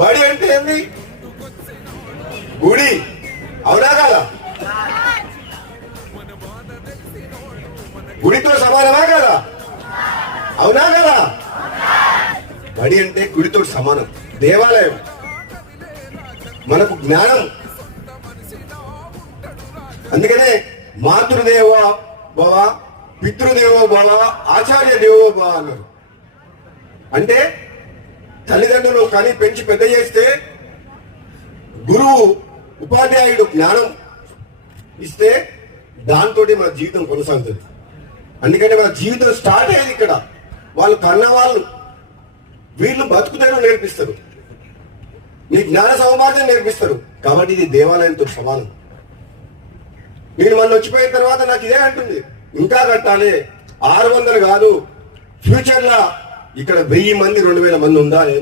బడి అంటే ఏంది? గుడి. అవునా కదా? గుడితో సమానమా కదా? అవునా కదా? బడి అంటే గుడితో సమానం. దేవాలయం మనకు జ్ఞానం. అందుకనే మాతృదేవ భవ, పితృదేవో భవ, ఆచార్య దేవో భవ అన్నారు. అంటే తల్లిదండ్రులు కానీ పెంచి పెద్ద చేస్తే, గురువు ఉపాధ్యాయుడు జ్ఞానం ఇస్తే దాంతో మన జీవితం కొనసాగుతుంది. అందుకని మన జీవితం స్టార్ట్ అయ్యేది ఇక్కడ. వాళ్ళు కన్న వాళ్ళు, వీళ్ళు బతుకుతారు నేర్పిస్తారు, నీ జ్ఞాన సౌమార్యం నేర్పిస్తారు. కాబట్టి ఇది దేవాలయంతో సమానం. నేను మన వచ్చిపోయిన తర్వాత నాకు ఇదే అంటుంది, ఇంకా కట్టాలి, 600 కాదు, ఫ్యూచర్ లా ఇక్కడ 1000 మంది 2000 మంది ఉండాలి.